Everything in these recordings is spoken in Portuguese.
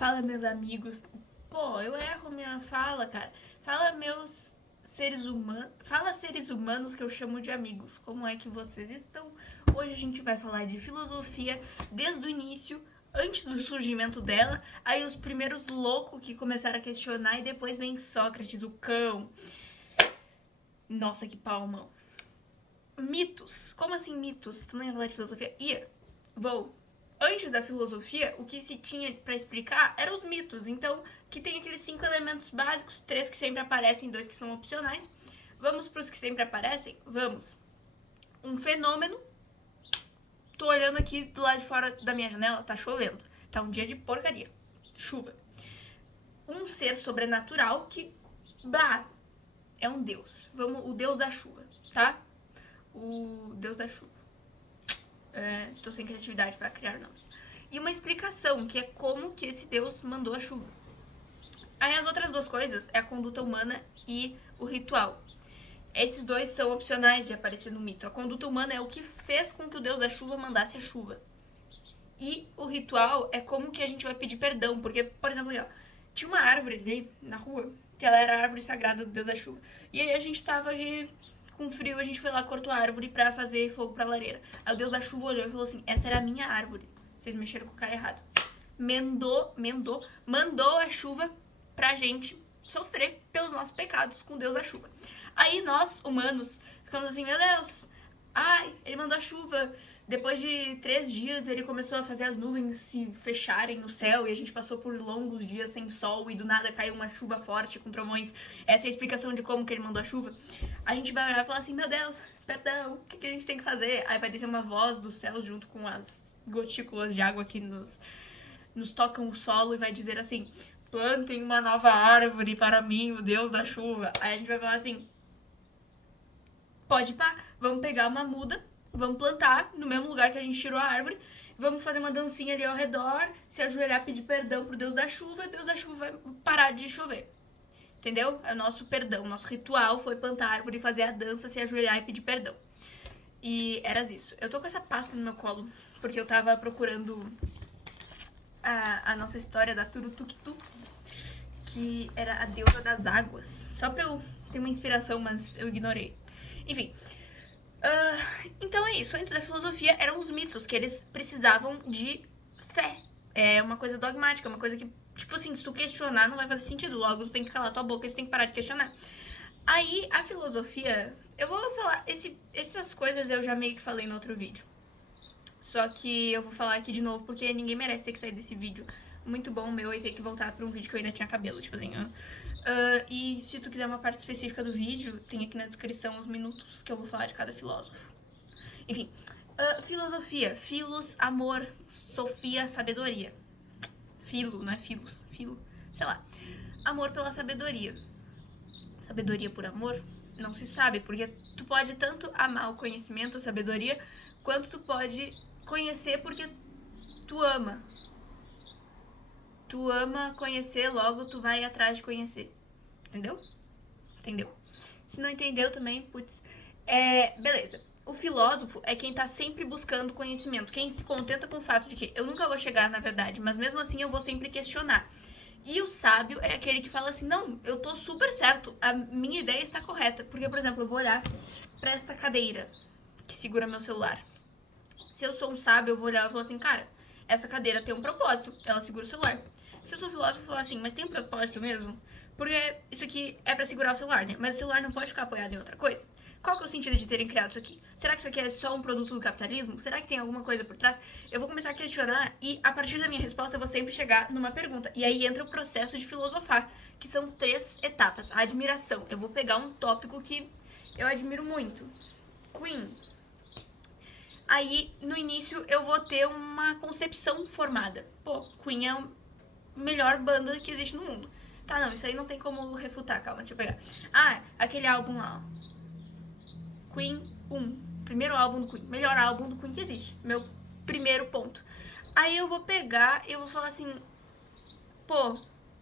Fala, meus amigos. Pô, eu erro minha fala, cara. Fala, meus seres humanos. Fala, seres humanos que eu chamo de amigos. Como é que vocês estão? Hoje a gente vai falar de filosofia desde o início, antes do surgimento dela. Aí os primeiros loucos que começaram a questionar e depois vem Sócrates, o cão. Nossa, que palma. Mitos. Como assim mitos? Tu não ia falar de filosofia? Ia. Vou. Antes da filosofia, o que se tinha para explicar eram os mitos. Então, que tem aqueles 5 elementos básicos, 3 que sempre aparecem, 2 que são opcionais. Vamos para os que sempre aparecem? Vamos. Um fenômeno. Tô olhando aqui do lado de fora da minha janela, tá chovendo. Tá um dia de porcaria. Chuva. Um ser sobrenatural que, bah, é um deus. Vamos, o deus da chuva, tá? O deus da chuva. Tô sem criatividade para criar nomes. E uma explicação, que é como que esse deus mandou a chuva. Aí as outras duas coisas é a conduta humana e o ritual. Esses dois são opcionais de aparecer no mito. A conduta humana é o que fez com que o deus da chuva mandasse a chuva. E o ritual é como que a gente vai pedir perdão. Porque, por exemplo, ó, tinha uma árvore ali na rua, que ela era a árvore sagrada do deus da chuva. E aí a gente tava aqui com frio, a gente foi lá, cortou a árvore pra fazer fogo pra lareira. Aí o deus da chuva olhou e falou assim, essa era a minha árvore. Vocês mexeram com o cara errado. Mandou a chuva pra gente sofrer pelos nossos pecados com o deus da chuva. Aí nós, humanos, ficamos assim, meu Deus, ai, ele mandou a chuva. Depois de 3 dias, ele começou a fazer as nuvens se fecharem no céu e a gente passou por longos dias sem sol e do nada caiu uma chuva forte com trovões. Essa é a explicação de como que ele mandou a chuva. A gente vai olhar e falar assim, meu Deus, perdão, o que a gente tem que fazer? Aí vai descer uma voz do céu junto com as gotículas de água que nos tocam o solo e vai dizer assim, plantem uma nova árvore para mim, o deus da chuva. Aí a gente vai falar assim, pode pá, vamos pegar uma muda, vamos plantar no mesmo lugar que a gente tirou a árvore, vamos fazer uma dancinha ali ao redor, se ajoelhar, pedir perdão pro deus da chuva, e o deus da chuva vai parar de chover. Entendeu? É o nosso perdão, nosso ritual foi plantar a árvore, fazer a dança, se ajoelhar e pedir perdão. E era isso. Eu tô com essa pasta no meu colo, porque eu tava procurando a nossa história da Turutuktu, que era a deusa das águas. Só pra eu ter uma inspiração, mas eu ignorei. Enfim. Então é isso. Antes da filosofia eram os mitos, que eles precisavam de fé. É uma coisa dogmática, uma coisa que, tipo assim, se tu questionar não vai fazer sentido. Logo, tu tem que calar tua boca e tu tem que parar de questionar. Aí, a filosofia, eu vou falar, essas coisas eu já meio que falei no outro vídeo. Só que eu vou falar aqui de novo, porque ninguém merece ter que sair desse vídeo muito bom meu e ter que voltar pra um vídeo que eu ainda tinha cabelo, tipo assim, e se tu quiser uma parte específica do vídeo, tem aqui na descrição os minutos que eu vou falar de cada filósofo. Enfim, filosofia, filos, amor, sofia, sabedoria. Filo, não é filos, filo, sei lá. Amor pela sabedoria. Sabedoria por amor? Não se sabe, porque tu pode tanto amar o conhecimento, a sabedoria, quanto tu pode conhecer porque tu ama. Tu ama conhecer, logo tu vai atrás de conhecer. Entendeu? Entendeu? Se não entendeu também, putz. Beleza. O filósofo é quem tá sempre buscando conhecimento. Quem se contenta com o fato de que eu nunca vou chegar na verdade, mas mesmo assim eu vou sempre questionar. E o sábio é aquele que fala assim, não, eu tô super certo, a minha ideia está correta. Porque, por exemplo, eu vou olhar pra esta cadeira que segura meu celular. Se eu sou um sábio, eu vou olhar e falar assim, cara, essa cadeira tem um propósito, ela segura o celular. Se eu sou um filósofo, eu vou falar assim, mas tem um propósito mesmo? Porque isso aqui é pra segurar o celular, né? Mas o celular não pode ficar apoiado em outra coisa. Qual que é o sentido de terem criado isso aqui? Será que isso aqui é só um produto do capitalismo? Será que tem alguma coisa por trás? Eu vou começar a questionar e, a partir da minha resposta, eu vou sempre chegar numa pergunta. E aí entra o processo de filosofar, que são 3 etapas. A admiração. Eu vou pegar um tópico que eu admiro muito. Queen. Aí, no início, eu vou ter uma concepção formada. Pô, Queen é a melhor banda que existe no mundo. Tá, não, isso aí não tem como refutar, calma, deixa eu pegar. Aquele álbum lá, ó. Queen 1, primeiro álbum do Queen, melhor álbum do Queen que existe, meu primeiro ponto. Aí eu vou pegar e eu vou falar assim, pô,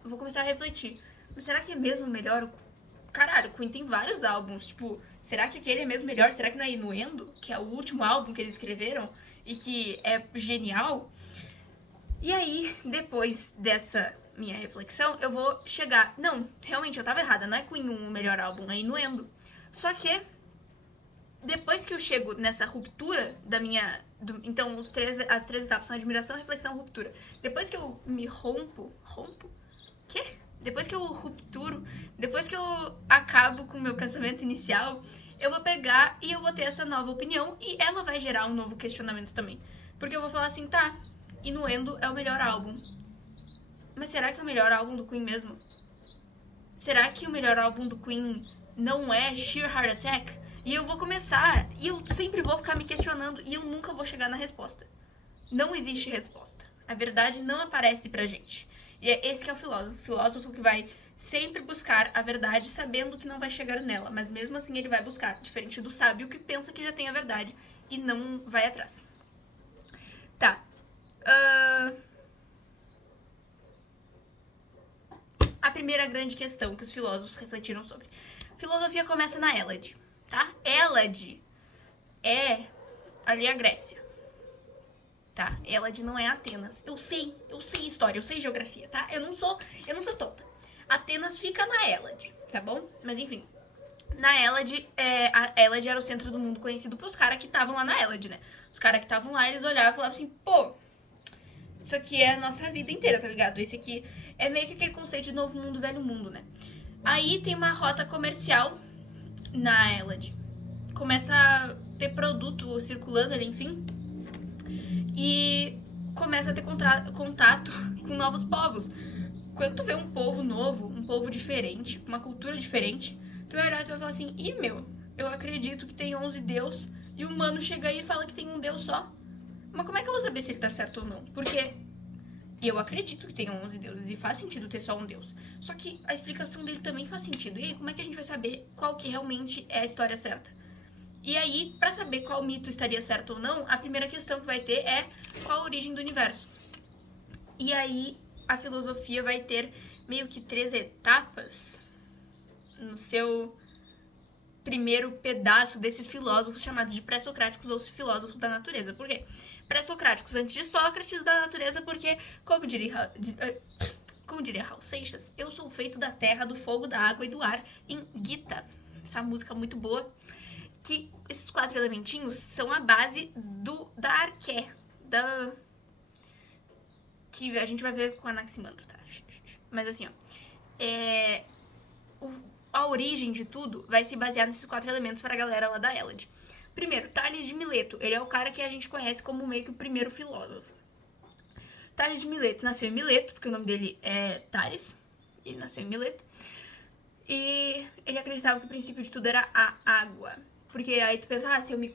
eu vou começar a refletir, mas será que é mesmo melhor? Caralho, o Queen tem vários álbuns, tipo, será que aquele é mesmo melhor? Será que não é Innuendo, que é o último álbum que eles escreveram e que é genial? E aí, depois dessa minha reflexão, eu vou chegar... Não, realmente, eu tava errada. Não é Queen 1 o melhor álbum, é Innuendo. Só que, depois que eu chego nessa ruptura da minha... Então, as três etapas são admiração, reflexão, ruptura. Depois que eu me rompo... Rompo? Quê? Depois que eu rupturo, depois que eu acabo com o meu pensamento inicial, eu vou pegar e eu vou ter essa nova opinião e ela vai gerar um novo questionamento também. Porque eu vou falar assim, tá, Innuendo é o melhor álbum. Mas será que é o melhor álbum do Queen mesmo? Será que o melhor álbum do Queen não é Sheer Heart Attack? E eu vou começar, e eu sempre vou ficar me questionando, e eu nunca vou chegar na resposta. Não existe resposta. A verdade não aparece pra gente. E é esse que é o filósofo que vai sempre buscar a verdade, sabendo que não vai chegar nela, mas mesmo assim ele vai buscar, diferente do sábio que pensa que já tem a verdade e não vai atrás. Tá. A primeira grande questão que os filósofos refletiram sobre. Filosofia começa na Hélade, tá? Hélade é ali a Grécia, tá? Hélade não é Atenas. Eu sei história, eu sei geografia, tá? Eu não sou tonta. Atenas fica na Hélade, tá bom? Mas enfim, na Hélade, a Hélade era o centro do mundo conhecido pros caras que estavam lá na Hélade, né? Os caras que estavam lá, eles olhavam e falavam assim, pô, isso aqui é a nossa vida inteira, tá ligado? Esse aqui é meio que aquele conceito de novo mundo, velho mundo, né? Aí tem uma rota comercial na Hélade. Começa a ter produto circulando ali, enfim. E começa a ter contato com novos povos. Quando tu vê um povo novo, um povo diferente, uma cultura diferente, tu vai olhar e tu vai falar assim, ih, meu, eu acredito que tem 11 deuses, e o humano chega aí e fala que tem um deus só. Mas como é que eu vou saber se ele tá certo ou não? Porque eu acredito que tem 11 deuses e faz sentido ter só um deus. Só que a explicação dele também faz sentido. E aí, como é que a gente vai saber qual que realmente é a história certa? E aí, pra saber qual mito estaria certo ou não, a primeira questão que vai ter é qual a origem do universo. E aí, a filosofia vai ter meio que 3 etapas no seu primeiro pedaço desses filósofos chamados de pré-socráticos ou filósofos da natureza. Por quê? Pré-socráticos antes de Sócrates da natureza, porque, como diria Raul Seixas, eu sou feito da terra, do fogo, da água e do ar em Gita. Essa música muito boa. Que esses 4 elementinhos são a base da arqué, que a gente vai ver com Anaximandro, tá? Mas assim, ó, a origem de tudo vai se basear nesses 4 elementos pra galera lá da Hélade. Primeiro, Tales de Mileto. Ele é o cara que a gente conhece como meio que o primeiro filósofo. Tales de Mileto nasceu em Mileto, porque o nome dele é Tales. Ele nasceu em Mileto. E ele acreditava que o princípio de tudo era a água. Porque aí tu pensa, se eu me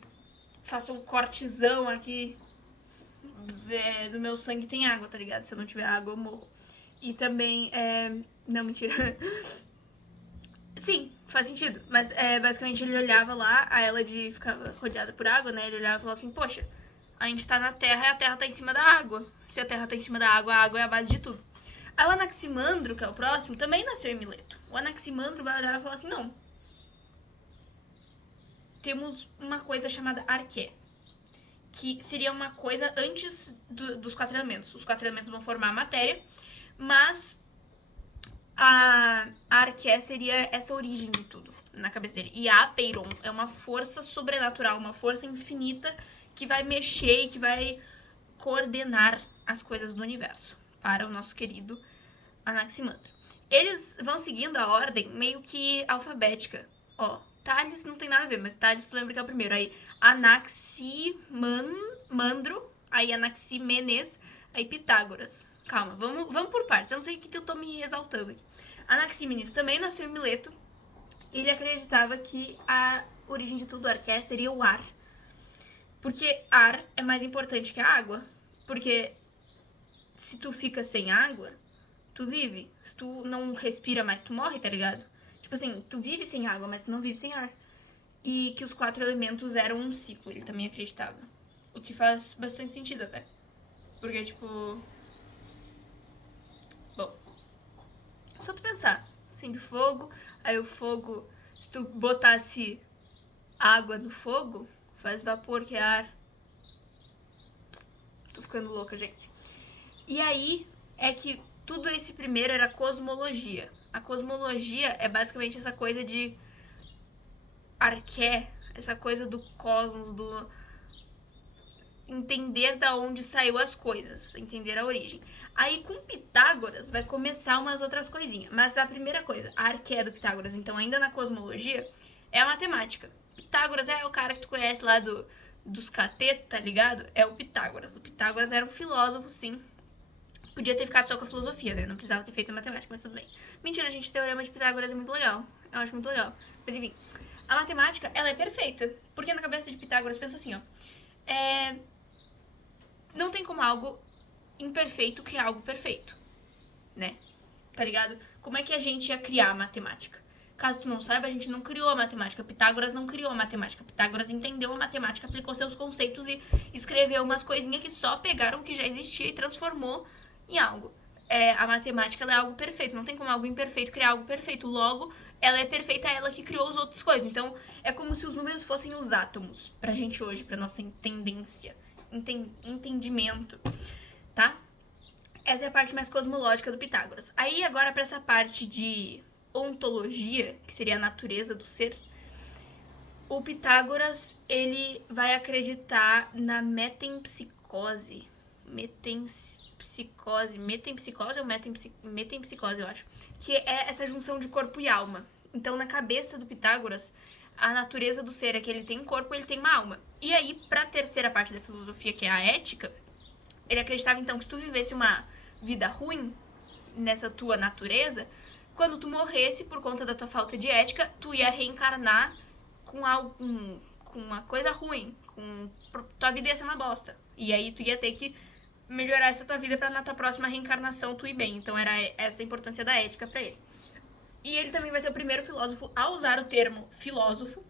faço um cortezão aqui do meu sangue tem água, tá ligado? Se eu não tiver água, eu morro. E também, não, mentira. Sim, faz sentido. Mas basicamente ele olhava lá, a Hélade ficava rodeada por água, né? Ele olhava e falava assim, poxa, a gente tá na Terra e a Terra tá em cima da água. Se a Terra tá em cima da água, a água é a base de tudo. Aí o Anaximandro, que é o próximo, também nasceu em Mileto. O Anaximandro vai olhar e falar assim, não. Temos uma coisa chamada arqué, que seria uma coisa antes dos 4 elementos. Os 4 elementos vão formar a matéria, mas a arqué seria essa origem de tudo na cabeça dele. E a Apeiron é uma força sobrenatural, uma força infinita que vai mexer e que vai coordenar as coisas do universo para o nosso querido Anaximandro. Eles vão seguindo a ordem meio que alfabética. Ó, Tales não tem nada a ver, mas Tales tu lembra que é o primeiro. Aí Anaximandro, aí Anaximenes, aí Pitágoras. Calma, vamos por partes. Eu não sei o que eu tô me exaltando aqui. Anaximenes também nasceu em Mileto. Ele acreditava que a origem de tudo arqué seria o ar. Porque ar é mais importante que a água. Porque se tu fica sem água, tu vive. Se tu não respira mais, tu morre, tá ligado? Tipo assim, tu vive sem água, mas tu não vive sem ar. E que os 4 elementos eram um ciclo, ele também acreditava. O que faz bastante sentido até. Porque, tipo... Bom, só tu pensar. Acende fogo, aí o fogo... Se tu botasse água no fogo, faz vapor, que é ar. Tô ficando louca, gente. E aí é que tudo esse primeiro era cosmologia. A cosmologia é basicamente essa coisa de arqué, essa coisa do cosmos, do entender da onde saiu as coisas, entender a origem. Aí com Pitágoras vai começar umas outras coisinhas. Mas a primeira coisa, a arqué do Pitágoras, então ainda na cosmologia, é a matemática. Pitágoras é o cara que tu conhece lá dos catetos, tá ligado? É o Pitágoras. O Pitágoras era um filósofo, sim. Podia ter ficado só com a filosofia, né? Não precisava ter feito a matemática, mas tudo bem. Mentira, gente, o teorema de Pitágoras é muito legal. Eu acho muito legal. Mas enfim, a matemática, ela é perfeita. Porque na cabeça de Pitágoras, pensa assim, ó. Não tem como algo imperfeito criar algo perfeito, né? Tá ligado? Como é que a gente ia criar a matemática? Caso tu não saiba, a gente não criou a matemática. Pitágoras não criou a matemática. Pitágoras entendeu a matemática, aplicou seus conceitos e escreveu umas coisinhas que só pegaram o que já existia e transformou em algo. A matemática ela é algo perfeito. Não tem como algo imperfeito criar algo perfeito. Logo, ela é perfeita, ela que criou as outras coisas. Então, é como se os números fossem os átomos pra gente hoje, pra nossa tendência, entendimento, tá? Essa é a parte mais cosmológica do Pitágoras. Aí agora para essa parte de ontologia, que seria a natureza do ser, o Pitágoras ele vai acreditar na metempsicose. Metempsicose ou metempsicose, eu acho. Que é essa junção de corpo e alma. Então, na cabeça do Pitágoras, a natureza do ser é que ele tem um corpo e ele tem uma alma. E aí, para a terceira parte da filosofia, que é a ética, ele acreditava então que se tu vivesse uma vida ruim nessa tua natureza, quando tu morresse por conta da tua falta de ética, tu ia reencarnar com uma coisa ruim, tua vida ia ser uma bosta. E aí tu ia ter que melhorar essa tua vida pra na tua próxima reencarnação tu ir bem. Então era essa a importância da ética pra ele. E ele também vai ser o primeiro filósofo a usar o termo filósofo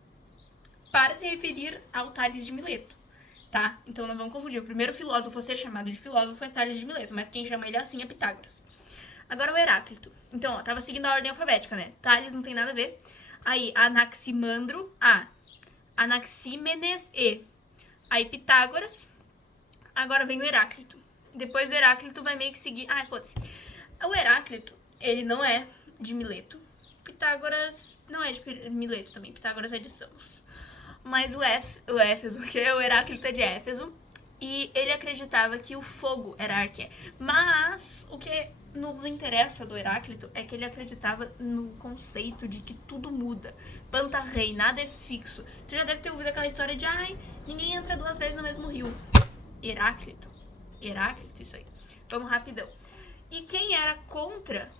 para se referir ao Tales de Mileto. Tá? Então não vamos confundir. O primeiro filósofo a ser chamado de filósofo é Tales de Mileto, mas quem chama ele assim é Pitágoras. Agora o Heráclito. Então, ó, tava seguindo a ordem alfabética, né? Tales não tem nada a ver. Aí, Anaximandro, Anaxímenes e. Aí, Pitágoras. Agora vem o Heráclito. Depois do Heráclito vai meio que seguir. Foda-se. O Heráclito, ele não é de Mileto. Pitágoras não é de Mileto também. Pitágoras é de Samos. Mas o Éfeso, que é o Heráclito é de Éfeso, e ele acreditava que o fogo era arqué. Mas o que nos interessa do Heráclito é que ele acreditava no conceito de que tudo muda. Pantarrei, nada é fixo. Tu já deve ter ouvido aquela história de ninguém entra 2 vezes no mesmo rio. Heráclito, isso aí. Vamos rapidão. E quem era contra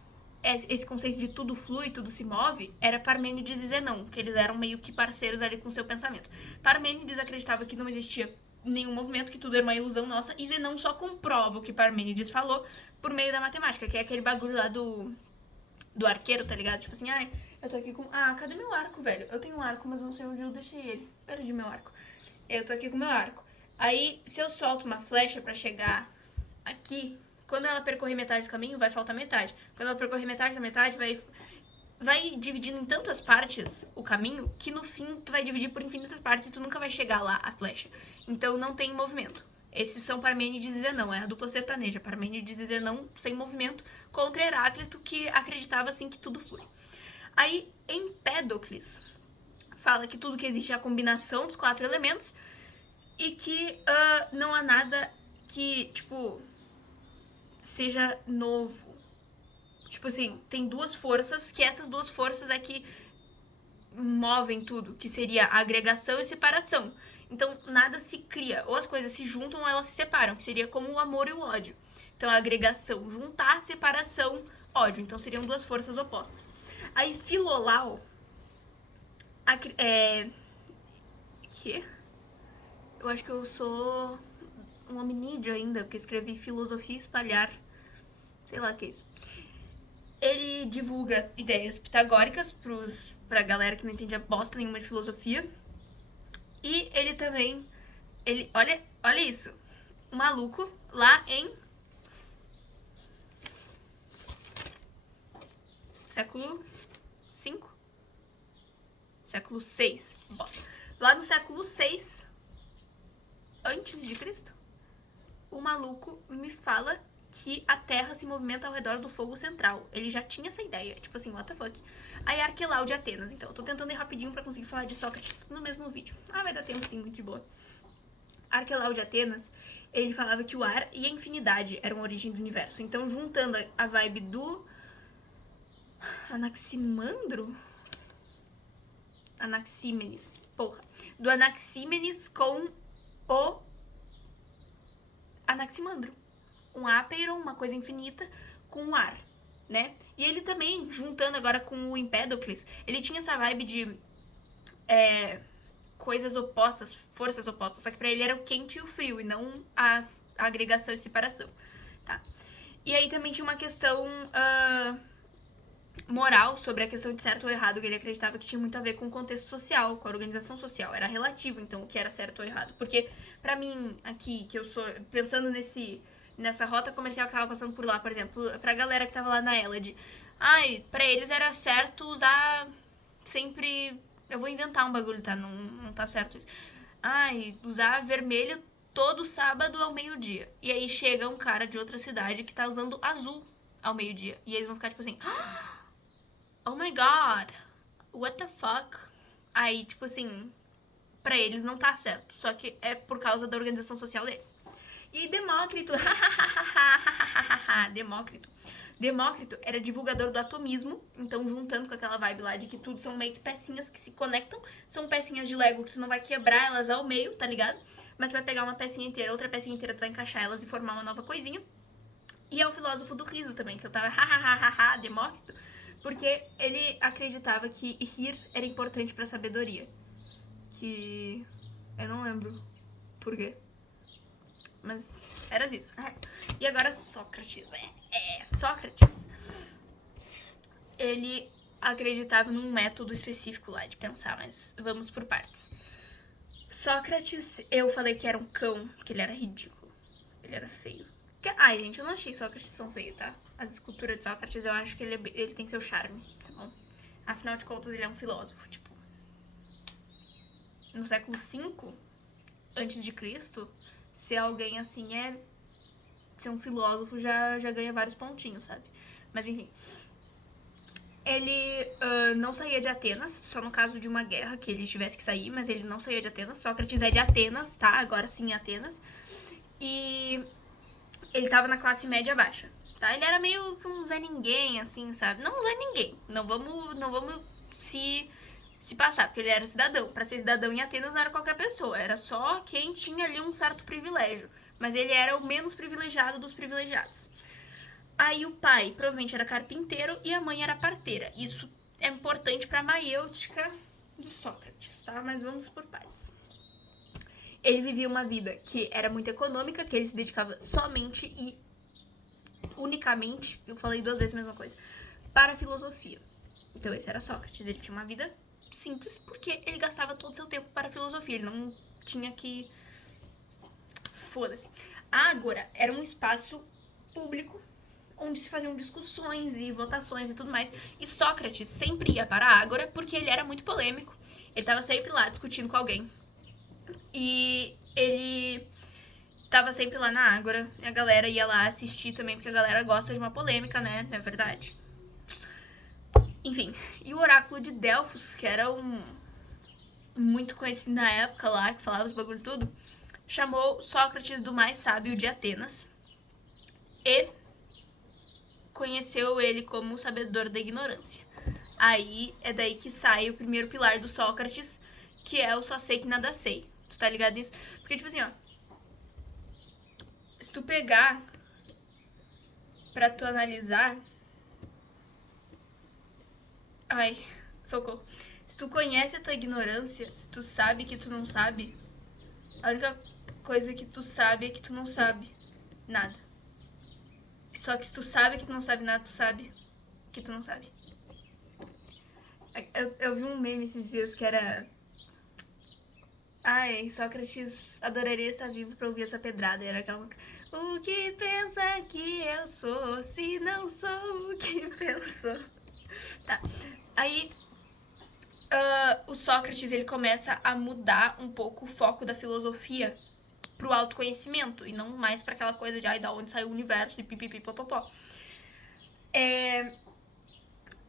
esse conceito de tudo flui, tudo se move, era Parmênides e Zenão, que eles eram meio que parceiros ali com seu pensamento. Parmênides acreditava que não existia nenhum movimento, que tudo era uma ilusão nossa, e Zenão só comprova o que Parmênides falou por meio da matemática, que é aquele bagulho lá do arqueiro, tá ligado? Tipo assim, eu tô aqui com... cadê meu arco, velho? Eu tenho um arco, mas eu não sei onde eu deixei ele. Perdi meu arco. Eu tô aqui com meu arco. Aí, se eu solto uma flecha pra chegar aqui, quando ela percorrer metade do caminho, vai faltar metade. Quando ela percorrer metade da metade, vai dividindo em tantas partes o caminho, que no fim tu vai dividir por infinitas partes e tu nunca vai chegar lá, a flecha. Então não tem movimento. Esses são Parmênides e Zenão, é a dupla sertaneja. Parmênides e Zenão sem movimento, contra Heráclito, que acreditava assim que tudo flui. Aí, Empédocles fala que tudo que existe é a combinação dos 4 elementos e que não há nada que, tipo, seja novo. Tipo assim, tem 2 forças, que essas 2 forças é que movem tudo, que seria agregação e separação. Então, nada se cria. Ou as coisas se juntam ou elas se separam, que seria como o amor e o ódio. Então, a agregação, juntar, separação, ódio. Então, seriam 2 forças opostas. Aí, Filolau... Que? Eu acho que eu sou um hominídeo ainda, porque escrevi filosofia espalhar. Sei lá o que é isso. Ele divulga ideias pitagóricas pra galera que não entendia bosta nenhuma de filosofia. E ele também... Olha isso. Um maluco lá em... século V? Século VI. Lá no século VI, antes de Cristo, o maluco me fala que a Terra se movimenta ao redor do fogo central. Ele já tinha essa ideia, tipo assim, what the fuck. Aí Arquelau de Atenas, então, eu tô tentando ir rapidinho pra conseguir falar de Sócrates no mesmo vídeo. Vai dar tempo sim, muito de boa. Arquelau de Atenas, ele falava que o ar e a infinidade eram a origem do universo. Então, juntando a vibe do Anaximandro? Anaxímenes, porra. Do Anaxímenes com o Anaximandro. Um apeiron, uma coisa infinita, com o ar, né? E ele também, juntando agora com o Empédocles, ele tinha essa vibe de coisas opostas, forças opostas, só que pra ele era o quente e o frio, e não a agregação e separação, tá? E aí também tinha uma questão moral sobre a questão de certo ou errado, que ele acreditava que tinha muito a ver com o contexto social, com a organização social, era relativo, então, o que era certo ou errado, porque pra mim, aqui, que eu sou, pensando nessa rota comercial que tava passando por lá, por exemplo, pra galera que tava lá na Elad, pra eles era certo usar sempre... Eu vou inventar um bagulho, tá? Não tá certo isso. Usar vermelho todo sábado ao meio-dia. E aí chega um cara de outra cidade que tá usando azul ao meio-dia. E eles vão ficar tipo assim... Oh my god! What the fuck? Aí, tipo assim... Pra eles não tá certo. Só que é por causa da organização social deles. E aí Demócrito... Demócrito era divulgador do atomismo, então juntando com aquela vibe lá de que tudo são meio que pecinhas que se conectam, são pecinhas de Lego que tu não vai quebrar elas ao meio, tá ligado? Mas tu vai pegar uma pecinha inteira, outra pecinha inteira, tu vai encaixar elas e formar uma nova coisinha. E é o filósofo do riso também, que eu tava Demócrito, porque ele acreditava que rir era importante pra sabedoria. Que... eu não lembro por quê. Mas era isso. E agora Sócrates. Sócrates. Ele acreditava num método específico lá de pensar, mas vamos por partes. Sócrates, eu falei que era um cão, que ele era ridículo. Ele era feio. Gente, eu não achei Sócrates tão feio, tá? As esculturas de Sócrates, eu acho que ele tem seu charme, tá bom? Afinal de contas, ele é um filósofo, tipo... No século V, antes de Cristo, ser alguém assim ser um filósofo já ganha vários pontinhos, sabe? Mas enfim. Ele não saía de Atenas, só no caso de uma guerra que ele tivesse que sair, mas ele não saía de Atenas. Sócrates é de Atenas, tá? Agora sim, Atenas. E ele tava na classe média baixa, tá? Ele era meio que um Zé Ninguém, assim, sabe? Não um Zé Ninguém. Não vamos se passar, porque ele era cidadão. Pra ser cidadão em Atenas não era qualquer pessoa, era só quem tinha ali um certo privilégio. Mas ele era o menos privilegiado dos privilegiados. Aí o pai provavelmente era carpinteiro e a mãe era parteira. Isso é importante pra maiêutica de Sócrates, tá? Mas vamos por partes. Ele vivia uma vida que era muito econômica, que ele se dedicava somente e unicamente, eu falei 2 vezes a mesma coisa, para a filosofia. Então esse era Sócrates, ele tinha uma vida simples porque ele gastava todo o seu tempo para a filosofia, ele não tinha que... Foda-se. A Ágora era um espaço público onde se faziam discussões e votações e tudo mais. E Sócrates sempre ia para a Ágora porque ele era muito polêmico. Ele estava sempre lá discutindo com alguém. E ele estava sempre lá na Ágora. E a galera ia lá assistir também, porque a galera gosta de uma polêmica, né? Não é verdade? Enfim, e o oráculo de Delfos, que era muito conhecido na época lá, que falava os bagulho tudo, chamou Sócrates do mais sábio de Atenas e conheceu ele como o sabedor da ignorância. Aí é daí que sai o primeiro pilar do Sócrates, que é o só sei que nada sei. Tu tá ligado nisso? Porque, tipo assim, ó, se tu pegar pra tu analisar... socorro. Se tu conhece a tua ignorância, se tu sabe que tu não sabe, a única coisa que tu sabe é que tu não sabe nada. Só que se tu sabe que tu não sabe nada, tu sabe que tu não sabe. Eu vi um meme esses dias que era... Sócrates adoraria estar vivo pra ouvir essa pedrada. Era aquela... O que pensa que eu sou, se não sou o que pensou? Tá. Aí... o Sócrates, ele começa a mudar um pouco o foco da filosofia pro autoconhecimento e não mais pra aquela coisa de, ai, da onde saiu o universo e pipipi, popopó.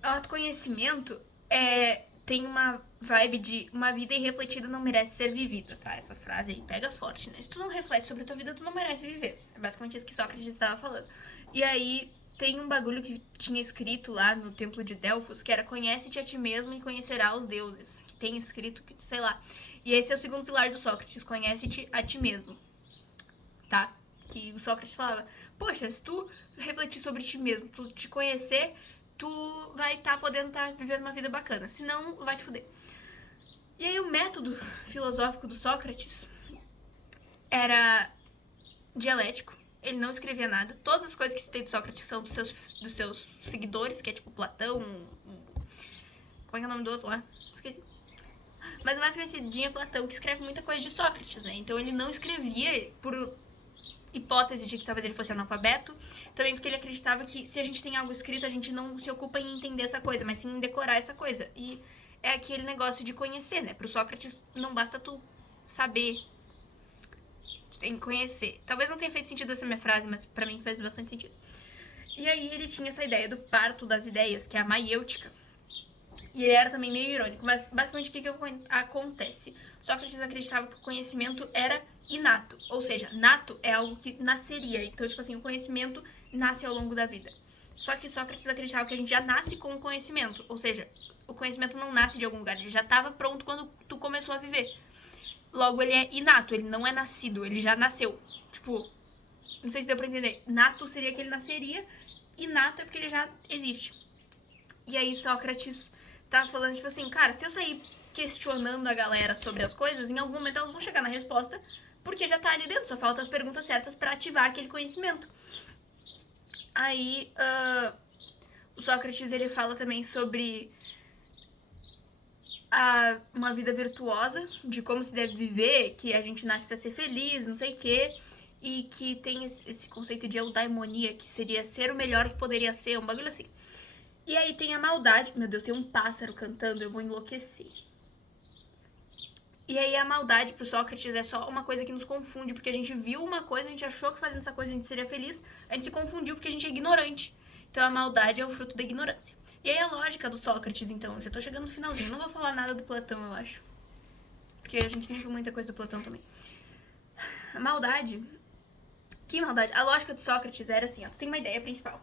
Autoconhecimento tem uma vibe de uma vida irrefletida não merece ser vivida, tá? Essa frase aí pega forte, né? Se tu não reflete sobre a tua vida, tu não merece viver. É basicamente isso que Sócrates estava falando. E aí tem um bagulho que tinha escrito lá no templo de Delfos, que era conhece-te a ti mesmo e conhecerá os deuses. Que tem escrito, que sei lá. E esse é o segundo pilar do Sócrates, conhece-te a ti mesmo, tá? Que o Sócrates falava, poxa, se tu refletir sobre ti mesmo, tu te conhecer, tu vai podendo estar vivendo uma vida bacana, senão vai te fuder. E aí o método filosófico do Sócrates era dialético, ele não escrevia nada, todas as coisas que citei do Sócrates são dos seus seguidores, que é tipo Platão, como é que é o nome do outro lá? Esqueci. Mas o mais conhecidinho é Platão, que escreve muita coisa de Sócrates, né? Então ele não escrevia por hipótese de que talvez ele fosse analfabeto, também porque ele acreditava que se a gente tem algo escrito, a gente não se ocupa em entender essa coisa, mas sim em decorar essa coisa. E é aquele negócio de conhecer, né? Pro Sócrates não basta tu saber, tu tem que conhecer. Talvez não tenha feito sentido essa minha frase, mas pra mim fez bastante sentido. E aí ele tinha essa ideia do parto das ideias, que é a maiêutica. E ele era também meio irônico, mas basicamente o que acontece? Sócrates acreditava que o conhecimento era inato, ou seja, nato é algo que nasceria, então tipo assim, o conhecimento nasce ao longo da vida. Só que Sócrates acreditava que a gente já nasce com o conhecimento, ou seja, o conhecimento não nasce de algum lugar, ele já estava pronto quando tu começou a viver. Logo, ele é inato, ele não é nascido, ele já nasceu. Tipo, não sei se deu pra entender, nato seria que ele nasceria, inato é porque ele já existe. E aí Sócrates tava falando, tipo assim, cara, se eu sair questionando a galera sobre as coisas, em algum momento elas vão chegar na resposta, porque já tá ali dentro, só faltam as perguntas certas pra ativar aquele conhecimento. Aí, o Sócrates, ele fala também sobre uma vida virtuosa, de como se deve viver, que a gente nasce pra ser feliz, não sei o quê, e que tem esse conceito de eudaimonia, que seria ser o melhor que poderia ser, um bagulho assim. E aí tem a maldade. Meu Deus, tem um pássaro cantando, eu vou enlouquecer. E aí a maldade pro Sócrates é só uma coisa que nos confunde, porque a gente viu uma coisa, a gente achou que fazendo essa coisa a gente seria feliz, a gente se confundiu porque a gente é ignorante. Então a maldade é o fruto da ignorância. E aí a lógica do Sócrates, então, já tô chegando no finalzinho, não vou falar nada do Platão, eu acho. Porque a gente nem viu muita coisa do Platão também. A maldade... Que maldade? A lógica do Sócrates era assim, ó, tu tem uma ideia principal.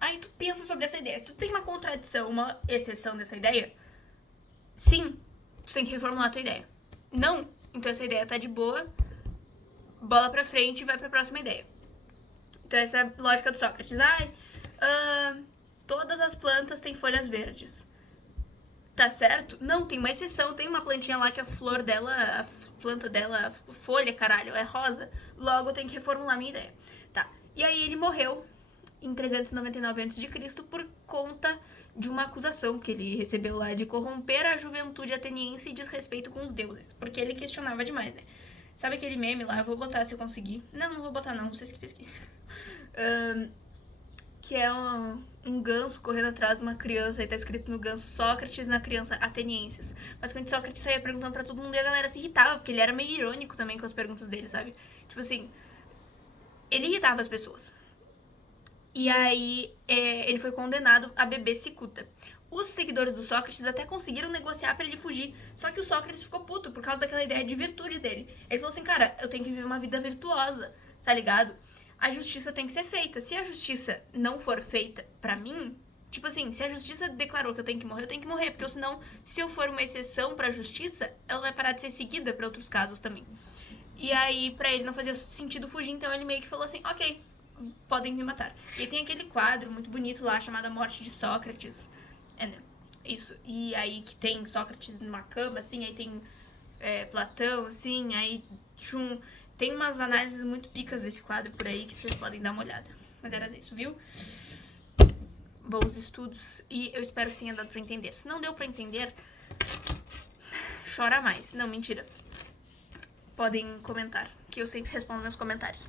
Aí tu pensa sobre essa ideia. Se tu tem uma contradição, uma exceção dessa ideia, sim, tu tem que reformular a tua ideia. Não, então essa ideia tá de boa, bola pra frente e vai pra próxima ideia. Então essa é a lógica do Sócrates. Todas as plantas têm folhas verdes. Tá certo? Não, tem uma exceção. Tem uma plantinha lá que a flor dela, a planta dela, a folha, caralho, é rosa. Logo eu tenho que reformular minha ideia. Tá. E aí ele morreu em 399 a.C. por conta de uma acusação que ele recebeu lá de corromper a juventude ateniense e desrespeito com os deuses, porque ele questionava demais, né? Sabe aquele meme lá? Eu vou botar se eu conseguir. Não vou botar não, vocês que pesquisem. Que é um ganso correndo atrás de uma criança e tá escrito no ganso Sócrates na criança atenienses. Basicamente Sócrates saía perguntando pra todo mundo e a galera se irritava, porque ele era meio irônico também com as perguntas dele, sabe? Tipo assim, ele irritava as pessoas. E aí ele foi condenado a beber cicuta. Os seguidores do Sócrates até conseguiram negociar pra ele fugir, só que o Sócrates ficou puto por causa daquela ideia de virtude dele. Ele falou assim, cara, eu tenho que viver uma vida virtuosa, tá ligado? A justiça tem que ser feita. Se a justiça não for feita pra mim, tipo assim, se a justiça declarou que eu tenho que morrer, porque senão, se eu for uma exceção pra justiça, ela vai parar de ser seguida pra outros casos também. E aí, pra ele não fazia sentido fugir, então ele meio que falou assim, ok, podem me matar. E tem aquele quadro muito bonito lá, chamado A Morte de Sócrates. Né? Isso. E aí que tem Sócrates numa cama, assim, aí tem Platão, assim, aí tem umas análises muito picas desse quadro por aí que vocês podem dar uma olhada. Mas era isso, viu? Bons estudos e eu espero que tenha dado pra entender. Se não deu pra entender, chora mais. Não, mentira. Podem comentar, que eu sempre respondo meus comentários.